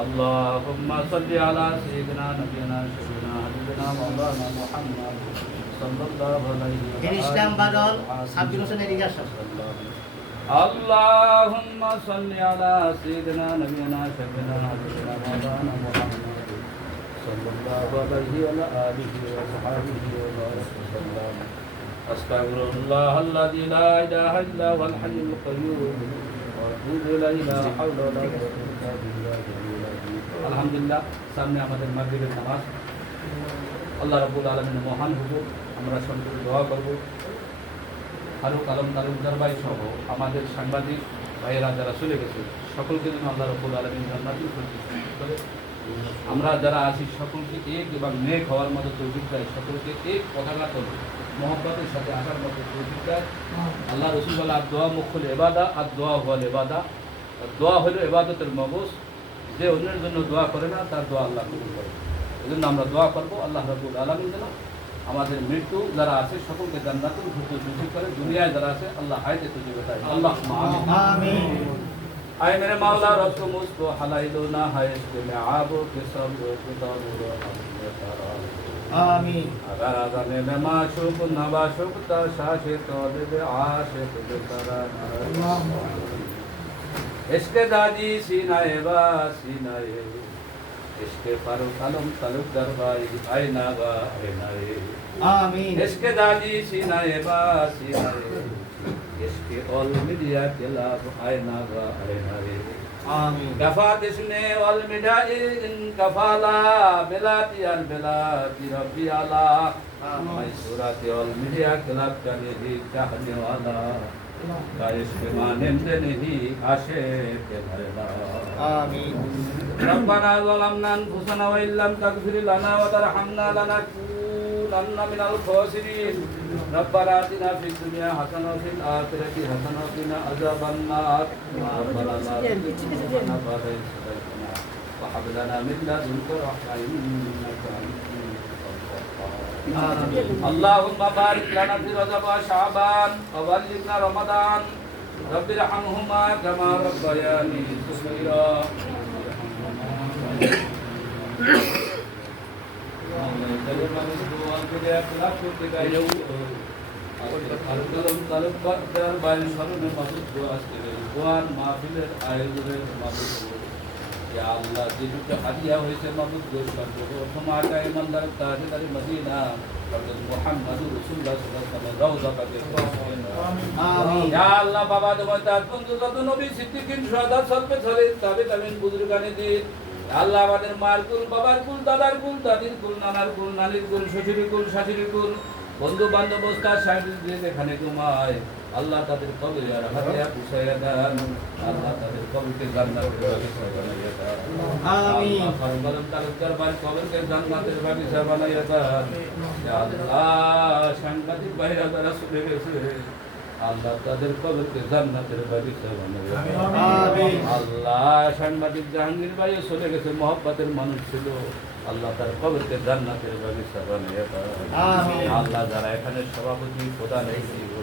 اللهم صل على سيدنا نبينا سيدنا حبيبنا مولانا محمد صلى الله عليه وسلم اللهم صل على سيدنا نبينا سيدنا حبيبنا مولانا محمد صلى الله عليه وعلى آله وصحبه وبارك وسلم أستغفر الله الذي لا إله إلا هو الحي القيوم وأتوب إليه لا حول ولا قوة إلا بالله আলহামদুলিল্লাহ, সামনে আমাদের মাগরিবের নামাজ। আল্লাহ রাব্বুল আলামিনের মহান হুকুম আমরা সকলে দোয়া করব। ফারুক আলম তালুকদার ভাই সহ আমাদের সাংবাদিক, ভাইয়েরা যারা চলে গেছে, সকলকে যেন আল্লাহ রবুল আলমিন ফিরদৌস করে। আমরা যারা আছি, সকলকে এক এবং নেক হওয়ার মতো তৌফিক দেয়। সকলকে এক পতাকা তোল, মোহব্বতের সাথে আসার মতো তৌফিক দেয়। আল্লাহ রসুল আর দোয়া মুখ হল এবাদা আর দোয়া হল এবাদা দোয়া হলো এবাদতের মগজ। যে অন্যের জন্য দোয়া করে না তার দোয়া আল্লাহ কবুল করে। এই জন্য আমরা দোয়া করব আল্লাহ রবুল আলমিন যেন আমাদের মৃত্যু যারা আছে সকলকে জান্নাতুল ঢুকতে সুযোগ করে দুনিয়ায় যারা আছে আল্লাহ হায়তে সুযোগ করে আল্লাহ আই মেরে মাওলা রব হালাইলো না হায়েশ কে মে আবো কে সব আমিন। আগার আজানে মে মা শুক শুক তা শাশে তো দেবে আশে তো তারা इश्क दादी सीनाए वा सीनाए। इश्क फारूक आलम तालुक दरबारी आए ना वा आए ना ए आमीन। इश्क दादी सीनाए वा सीनाए। इश्क ऑल मीडिया के लाभ आए ना वा आए ना ए आमीन। गफात इसने ऑल मीडिया इन गफाला बिलाती अल बिलाती रब्बी आला आमीन। सूरत ऑल मीडिया क्लब का निधि चाहने वाला। ربنا ظلمنا أنفسنا وإن لم تغفر لنا وترحمنا لنكونن من الخاسرين ربنا آتنا في الدنيا حسنة وفي الآخرة حسنة وقنا عذاب النار ربنا لا تزغ قلوبنا بعد إذ هديتنا وهب لنا من لدنك رحمة إنك أنت الوهاب اللهم بارك لنا في رجب وشعبان وبلغنا رمضان رب ارحمهما كما ربياني صغيرا আল্লাহ যে দুটো হাদিয়া হয়েছে মাবুদ গোস প্রথম আকা ইমানদার আল্লাহ বাবা তোমার তার বন্ধু যত নবী সিদ্দিকিন সুহাদা সলপে চলে তবে তামিন বুজুর্গানে দিন আল্লাহ আমাদের মার কুল বাবার কুল দাদার কুল দাদির কুল নানার কুল নানির কুল শ্বশুরের কুল শাশুড়ির কুল বন্ধু বান্ধব যেখানে ঘুমায়। আল্লাহ তাদের কবর আর হাতিয়া পুষাইয়া দেন আল্লাহ তাদের কবরকে জান্নাতের বাগিচা বানাইয়া দেন আমিন। বাড়ির কবরকে জান্নাতের বাগিচা বানাইয়া দেন ইয়া আল্লাহ সাংবাদিক ভাইরা যারা চলে গেছে আল্লাহ তাদের কবরকে জান্নাতের বাগিচা বানাইয়া আমিন। আল্লাহ সাংবাদিক জাহাঙ্গীর ভাইও চলে গেছে মহব্বতের মানুষ ছিল আল্লাহ তার কবরকে জান্নাতের বাগিচা দেন। আমিন। আল্লাহ যারা এখানে সভাপতি প্রধান এসি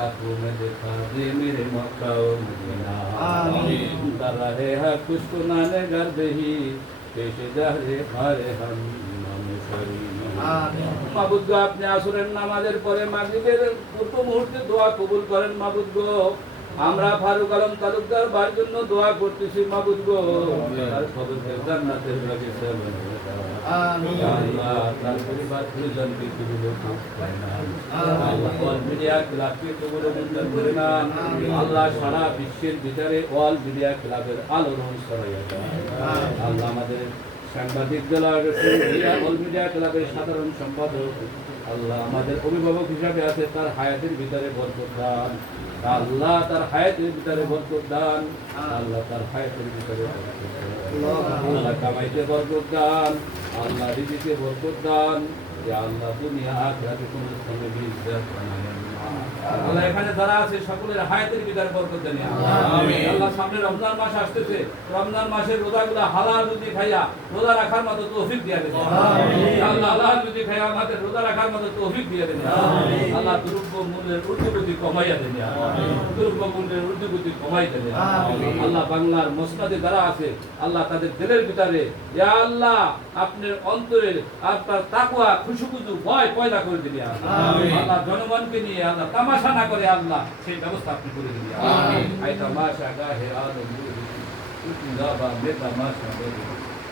حكم আপনি আসরের নামাজের পরে মাগরিবের পূর্ব মুহূর্তে দোয়া কবুল করেন মাবুদ গো আমরা ফারুক আলম তালুকদার বার জন্য দোয়া করতেছি মাবুদ গো জান্নাতের সাধারণ সম্পাদক আল্লাহ আমাদের অভিভাবক হিসাবে আছে তার হায়াতের ভিতরে বরকত আল্লাহ তার হায়াতের ভিতরে বরকত আল্লাহ তার হায়াতের ভিতরে বরকত আল্লাহ কামাইতে আল্লাহ রিজিকে বরকত দান যে আল্লাহ দুনিয়া আখরাতে কোনো স্থানে বিজদাত বানায়েন না। আল্লাহ এখানে যারা আছে সকলের হায়াতের বরকত আমিন। আল্লাহ সামনে রমজান মাস আসতেছে রমজান মাসের রোজাগুলো হালাল রুজি খাইয়া রোজা রাখার মতো তৌফিক দিয়ে দেন আমিন। আল্লাহ হালাল রুজি খাইয়া আমাদের রোজা রাখার মতো তৌফিক দিয়ে দেন আমিন। আল্লাহ দ্রব্য মূল্যের ঊর্ধ্বগতি কমাইয়া দ্রব্য মূল্যের ঊর্ধ্বগতি কমাই দেন আমিন। আল্লাহ বাংলার মসনাদে যারা আছে আল্লাহ তাদের দিলের ভিতরে ইয়া আল্লাহ আপনার অন্তরে আপনার তাকওয়া খুশুখুশু ভয় পয়দা করে আমিন। আল্লাহ জনগণকে নিয়ে আল্লাহ তামাশা না করে আল্লাহ সেই ব্যবস্থা আপনি করে আমিন। আই তামাশা গাহে আলম গাবা মে তামাশা।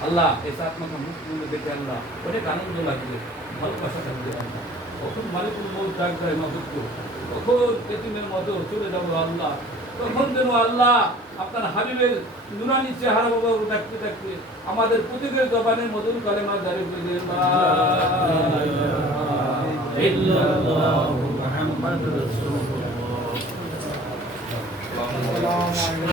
আল্লাহ এই মাথা মুখগুলো দেখে আল্লাহ অনেক আনন্দ লাগছে ভালোবাসা থাকবে আল্লাহ। কখন মালিকুল মৌত ডাক দেয় মাহুত্ব কখন এতিমের মতো চলে যাব আল্লাহ? তখন যেন আল্লাহ আপনার হাবিবের নুরানি চেহারা বাবা ডাকতে ডাকতে আমাদের প্রত্যেকের জবানের মতন কালেমা জারি করে দেন محمد رسول اللہ